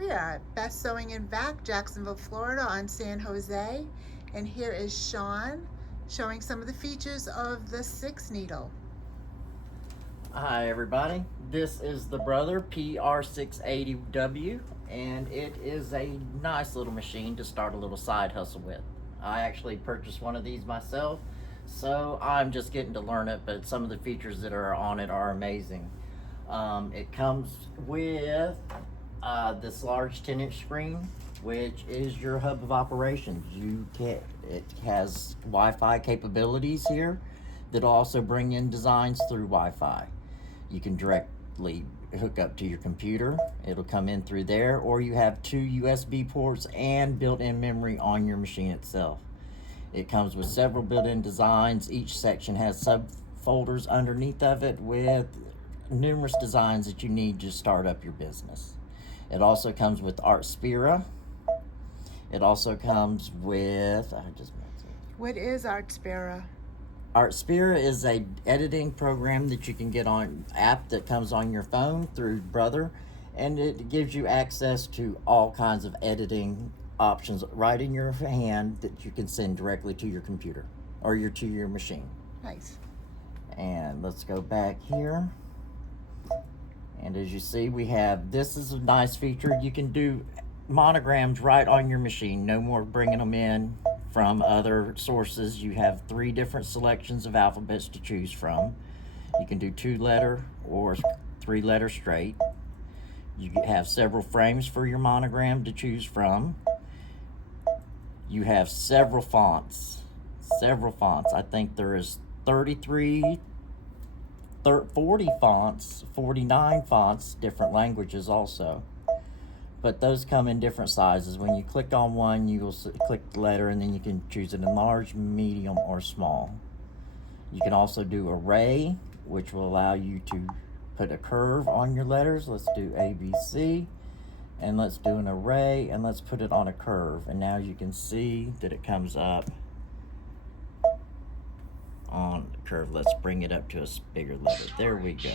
We are at Best Sewing in Vac, Jacksonville, Florida on San Jose. And here is Shawn showing some of the features of the 6 needle. Hi everybody, this is the Brother PR680W, and it is a nice little machine to start a little side hustle with. I actually purchased one of these myself, so I'm just getting to learn it, but some of the features that are on it are amazing. It comes with this large 10-inch screen, which is your hub of operations. It has Wi-Fi capabilities here that'll also bring in designs through Wi-Fi. You can directly hook up to your computer. It'll come in through there, or you have 2 USB ports and built-in memory on your machine itself. It comes with several built-in designs. Each section has subfolders underneath of it with numerous designs that you need to start up your business. It also comes with Artspira. It also comes with, What is Artspira? Artspira is a editing program that you can get on app that comes on your phone through Brother, and it gives you access to all kinds of editing options right in your hand that you can send directly to your computer or to your machine. Nice. And let's go back here. And as you see, this is a nice feature. You can do monograms right on your machine. No more bringing them in from other sources. You have 3 different selections of alphabets to choose from. You can do 2-letter or 3-letter straight. You have several frames for your monogram to choose from. You have several fonts. I think there is 40 fonts, 49 fonts, different languages also. But those come in different sizes. When you click on one, you will click the letter, and then you can choose it in large, medium, or small. You can also do array, which will allow you to put a curve on your letters. Let's do A, B, C, and let's do an array, and let's put it on a curve. And now you can see that it comes up on the curve. Let's bring it up to a bigger letter. There we go.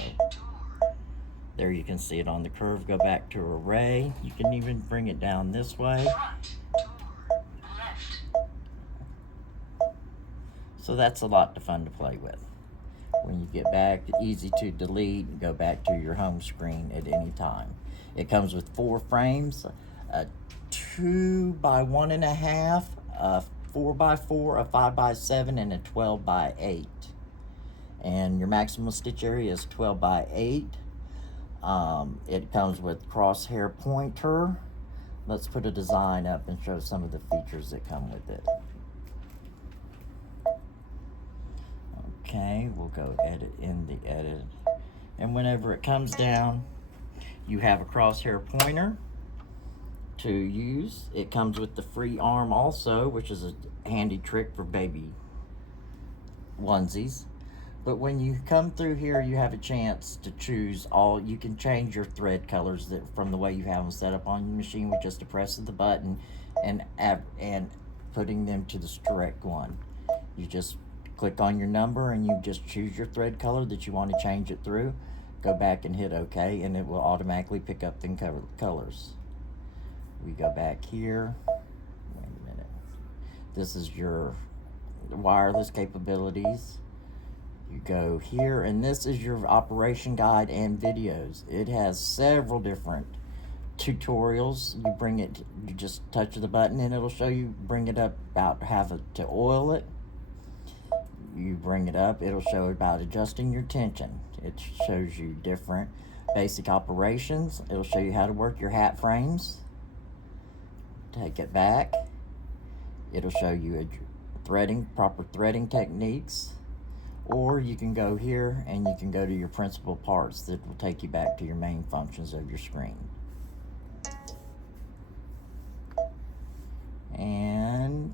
There you can see it on the curve. Go back to array. You can even bring it down this way. So that's a lot of fun to play with. When you get back, easy to delete and go back to your home screen at any time. It comes with 4 frames, a 2 by 1.5, a 4 by 4, a 5 by 7, and a 12 by 8. And your maximum stitch area is 12 by 8. It comes with crosshair pointer. Let's put a design up and show some of the features that come with it. Okay, we'll go edit in the edit. And whenever it comes down, you have a crosshair pointer to use. It comes with the free arm also, which is a handy trick for baby onesies. But when you come through here, you have a chance to choose you can change your thread colors from the way you have them set up on your machine with just a press of the button and putting them to the correct one. You just click on your number and you just choose your thread color that you want to change it through. Go back and hit OK, and it will automatically pick up the colors. We go back here. Wait a minute. This is your wireless capabilities. You go here, and this is your operation guide and videos. It has several different tutorials. You just touch the button and it'll show you, bring it up about to oil it. You bring it up, it'll show about adjusting your tension. It shows you different basic operations. It'll show you how to work your hat frames. Take it back. It'll show you proper threading techniques. Or you can go here and you can go to your principal parts that will take you back to your main functions of your screen. And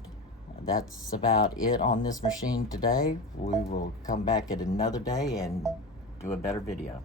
that's about it on this machine today. We will come back at another day and do a better video.